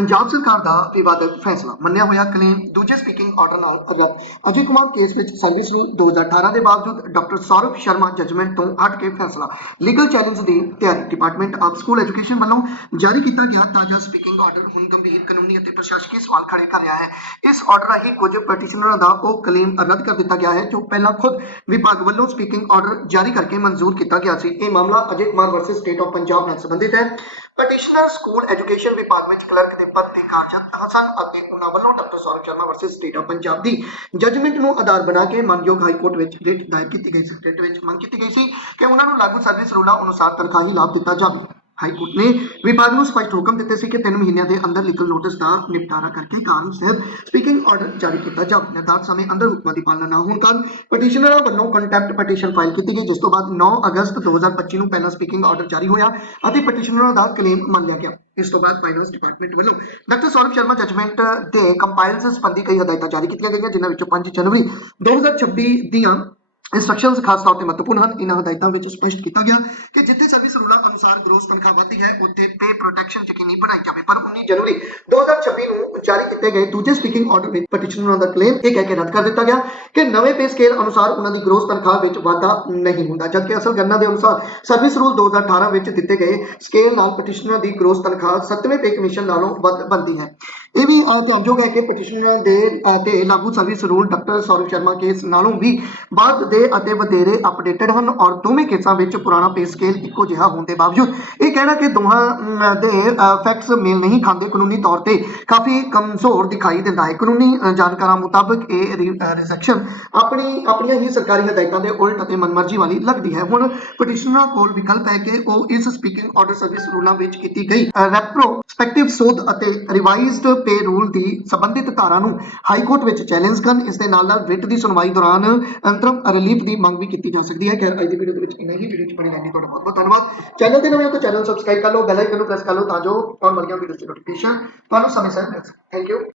ਪੰਜਾਬ ਸਰਕਾਰ ਦਾ ਵਿਵਾਦਤ ਫੈਸਲਾ ਮੰਨਿਆ ਹੋਇਆ ਕਲੇਮ ਦੂਜੇ ਸਪੀਕਿੰਗ ਆਰਡਰ ਨਾਲ ਰੱਦ ਅਜੇ ਕੁਮਾਰ ਕੇਸ ਵਿੱਚ ਸਰਵਿਸ ਰੂਲ 2018 ਦੇ ਬਾਵਜੂਦ ਡਾਕਟਰ ਸੌਰਵ ਸ਼ਰਮਾ ਜਜਮੈਂਟ ਤੋਂ ਹਟ ਕੇ ਫੈਸਲਾ ਲੀਗਲ ਚੈਲੰਜ ਦੀ ਤਿਆਰੀ ਡਿਪਾਰਟਮੈਂਟ ਆਫ ਸਕੂਲ ਐਜੂਕੇਸ਼ਨ ਵੱਲੋਂ ਜਾਰੀ ਕੀਤਾ ਗਿਆ ਤਾਜ਼ਾ ਸਪੀਕਿੰਗ ਆਰਡਰ ਹੁਣ ਗੰਭੀਰ ਕਾਨੂੰਨੀ ਅਤੇ ਪ੍ਰਸ਼ਾਸਕੀ ਸਵਾਲ ਖੜੇ ਕਰ ਰਿਹਾ ਹੈ ਇਸ ਆਰਡਰ ਰਾਹੀਂ ਕੁਝ ਪਟੀਸ਼ਨਰਾਂ ਦਾ ਉਹ ਕਲੇਮ ਰੱਦ ਕਰ ਦਿੱਤਾ ਗਿਆ ਹੈ ਜੋ ਪਹਿਲਾਂ ਖੁਦ ਵਿਭਾਗ ਵੱਲੋਂ ਸਪੀਕਿੰਗ ਆਰਡਰ ਜਾਰੀ ਕਰਕੇ ਮਨਜ਼ੂਰ ਕੀਤਾ ਗਿਆ ਸੀ ਇਹ ਮਾਮਲਾ Ajay Kumar versus state of Punjab ਨਾਲ ਸੰਬੰਧਿਤ ਹੈ ਪਟੀਸ਼ਨਰ ਸਕੂਲ ਐਜੂਕੇਸ਼ਨ ਵਿਭਾਗ ਵਿੱਚ ਕਲਰਕ ਦੇ ਪਦ ਤੇ ਕਾਰਜਰਤ ਹਸਨ ਅਤੇ ਉਹਨਾਂ ਵੱਲੋਂ doctor Saurav Sharma versus state of Punjab the judgement ਨੂੰ ਆਧਾਰ ਬਣਾ ਕੇ ਮਨਯੋਗ ਹਾਈ ਕੋਰਟ ਵਿੱਚ ਰਿਟ ਦਾਇਰ ਕੀਤੀ ਗਈ ਸੀ। ਰਿਟ ਵਿੱਚ ਮੰਗ ਕੀਤੀ ਗਈ ਸੀ ਕਿ ਉਹਨਾਂ ਨੂੰ ਲਾਗੂ ਸਰਵਿਸ ਰੂਲਾਂ ਅਨੁਸਾਰ ਤਨਖਾਹੀ ਲਾਭ ਦਿੱਤਾ ਜਾਵੇ। ਹਾਈ ਕੋਰਟ ਨੇ ਵਿਭਾਗ ਨੂੰ ਸਪਸ਼ਟ ਹੁਕਮ ਦਿੱਤੇ ਸੀ ਕਿ 3 ਮਹੀਨਿਆਂ ਦੇ ਅੰਦਰ ਲੀਗਲ ਨੋਟਿਸ ਦਾ ਨਿਪਟਾਰਾ ਕਰਕੇ ਕਾਨੂੰਨ ਸਿਰ ਸਪੀਕਿੰਗ ਆਰਡਰ ਜਾਰੀ ਕੀਤਾ ਜਾਵੇ। ਨਿਰਧਾਰਤ ਸਮੇਂ ਅੰਦਰ ਹੁਕਮਾਂ ਦੀ ਪਾਲਣਾ ਨਾ ਹੋਣ ਕਾਰਨ ਪਟੀਸ਼ਨਰਾਂ ਵੱਲੋਂ ਕੰਟੈਂਪਟ ਪਟੀਸ਼ਨ ਫਾਈਲ ਕੀਤੀ ਗਈ, ਜਿਸ ਤੋਂ ਬਾਅਦ 9 ਅਗਸਤ 2025 ਨੂੰ ਪਹਿਲਾ ਸਪੀਕਿੰਗ ਆਰਡਰ ਜਾਰੀ ਹੋਇਆ ਅਤੇ ਪਟੀਸ਼ਨਰਾਂ ਦਾ ਕਲੇਮ ਮੰਨ ਲਿਆ ਗਿਆ। ਇਸ ਤੋਂ ਬਾਅਦ ਫਾਈਨਾਂਸ ਡਿਪਾਰਟਮੈਂਟ ਵੱਲੋਂ ਡਾਕਟਰ ਸੌਰਵ ਸ਼ਰਮਾ ਜਜਮੈਂਟ ਦੇ ਕੰਪਾਈਲਸ ਸੰਬੰਧੀ ਕਈ ਹਦਾਇਤਾਂ ਜਾਰੀ ਕੀਤੀਆਂ ਗਈਆਂ, ਜਿਨ੍ਹਾਂ ਵਿੱਚੋਂ 5 ਜਨਵਰੀ 2026 ਦੀਆਂ ਇੰਸਟਰਕਸ਼ਨਸ ਖਾਸ ਤੌਰ ਤੇ ਮਹੱਤਵਪੂਰਨ ਹਨ। ਇਹਨਾਂ ਹਦਾਇਤਾਂ ਵਿੱਚ ਸਪਸ਼ਟ ਕੀਤਾ ਗਿਆ ਕਿ ਜਿੱਥੇ ਸਰਵਿਸ ਰੂਲਾਂ ਅਨੁਸਾਰ ਗ੍ਰੋਸ ਤਨਖਾਹ ਵਧਦੀ ਹੈ, ਉੱਥੇ ਪੇ ਪ੍ਰੋਟੈਕਸ਼ਨ ਯਕੀਨੀ ਬਣਾਈ ਜਾਵੇ। ਪਰ 19 ਜਨਵਰੀ 2026 ਨੂੰ ਜਾਰੀ ਕੀਤੇ ਗਏ ਦੂਜੇ ਸਪੀਕਿੰਗ ਆਰਡਰ ਵਿੱਚ ਪਟੀਸ਼ਨਰਾਂ ਦਾ ਕਲੇਮ ਇਹ ਕਹਿ ਕੇ ਰੱਦ ਕਰ ਦਿੱਤਾ ਗਿਆ ਕਿ ਨਵੇਂ ਪੇ ਸਕੇਲ ਅਨੁਸਾਰ ਉਹਨਾਂ ਦੀ ਗ੍ਰੋਸ ਤਨਖਾਹ ਵਿੱਚ ਵਾਧਾ ਨਹੀਂ ਹੁੰਦਾ। ਜਦਕਿ ਅਸਲ ਗਣਨਾ ਦੇ ਅਨੁਸਾਰ ਸਰਵਿਸ ਰੂਲ 2018 ਵਿੱਚ ਦਿੱਤੇ ਗਏ ਸਕੇਲ ਨਾਲ ਪਟੀਸ਼ਨਰਾਂ ਦੀ ਗ੍ਰੋਸ ਤਨਖਾਹ 7ਵੇਂ ਪੇ ਕਮਿਸ਼ਨ ਨਾਲੋਂ ਵੱਧ ਬਣਦੀ ਹੈ। ਇਹ ਵੀ ਧਿਆਨਯੋਗ ਹੈ ਕਿ ਪਟੀਸ਼ਨਰਾਂ ਦੇ ਅਹ, ਤੇ ਲਾਗੂ service rule doctor Saurav Sharma case ਨਾਲੋਂ ਵੀ ਬਾਅਦ ਦੇ ਅਤੇ ਵਧੇਰੇ ਅਪਡੇਟਡ ਹਨ ਔਰ ਦੋਵੇਂ ਕੇਸਾਂ ਵਿੱਚ ਪੁਰਾਣਾ ਪੇ ਸਕੇਲ ਇੱਕੋ ਜਿਹਾ ਹੋਣ ਦੇ ਬਾਵਜੂਦ ਇਹ ਕਹਿਣਾ ਕਿ ਦੋਹਾਂ ਦੇ ਫੈਕਟਸ ਮੇਲ ਨਹੀਂ ਖਾਂਦੇ ਕਾਨੂੰਨੀ ਤੌਰ ਤੇ ਕਾਫੀ ਕਮਜ਼ੋਰ ਦਿਖਾਈ ਦਿੰਦਾ ਹੈ। ਕਾਨੂੰਨੀ ਜਾਣਕਾਰਾਂ ਮੁਤਾਬਕ ਇਹ ਰਿਸੈਕਸ਼ਨ ਆਪਣੀ ਆਪਣੀਆਂ ਹੀ ਸਰਕਾਰੀ ਹਦਾਇਤਾਂ ਦੇ ਉਲਟ ਅਤੇ ਮਨਮਰਜ਼ੀ ਵਾਲੀ ਲੱਗਦੀ ਹੈ। ਹੁਣ ਪਟੀਸ਼ਨਰਾਂ ਕੋਲ ਵਿਕਲਪ ਹੈ ਕਿ ਉਹ ਇਸ ਸਪੀਕਿੰਗ ਆਰਡਰ ਸਰਵਿਸ ਰੂਲਾਂ ਵਿੱਚ ਕੀਤੀ ਗਈ ਰੈਪਰੋਸਪੈਕਟਿਵ ਸੋਧ ਅਤੇ ਰਿਵਾਈਜ਼ਡ ਪੇ ਰੂਲ ਦੀ ਸੰਬੰਧਿਤ ਧਾਰਾ ਨੂੰ ਹਾਈ ਕੋਰਟ ਵਿੱਚ ਚੈਲੰਜ ਕਰਨ, ਇਸ ਦੇ ਨਾਲ ਨਾਲ ਰਿਟ ਦੀ ਸੁਣਵਾਈ ਦੌਰਾਨ ਅੰਤਰਮ ਰਿਲੀਫ ਦੀ ਮੰਗ ਵੀ ਕੀਤੀ ਜਾ ਸਕਦੀ ਹੈ। ਖੈਰ, ਅੱਜ ਦੀ ਵੀਡੀਓ ਦੇ ਵਿੱਚ ਇੰਨਾ ਹੀ ਵੀਡੀਓ ਚ ਬਣੀ ਰਹਿਣੀ ਤੁਹਾਡਾ ਬਹੁਤ ਬਹੁਤ ਧੰਨਵਾਦ। ਚੈਨਲ ਦੇ ਨਵੇਂ ਹੋ ਤਾਂ ਚੈਨਲ ਸਬਸਕ੍ਰਾਈਬ ਕਰ ਲਓ ਬੈਲ ਆਈਕਨ ਨੂੰ ਪ੍ਰੈਸ ਕਰ ਲਓ, ਤਾਂ ਜੋ ਆਉਣ ਵਾਲੀਆਂ ਵੀਡੀਓਜ਼ ਦੀ ਨੋਟੀਫਿਕੇਸ਼ਨ ਤੁਹਾਨੂੰ ਸਮੇਂ ਸਿਰ ਮਿਲ ਸਕੇ। Thank you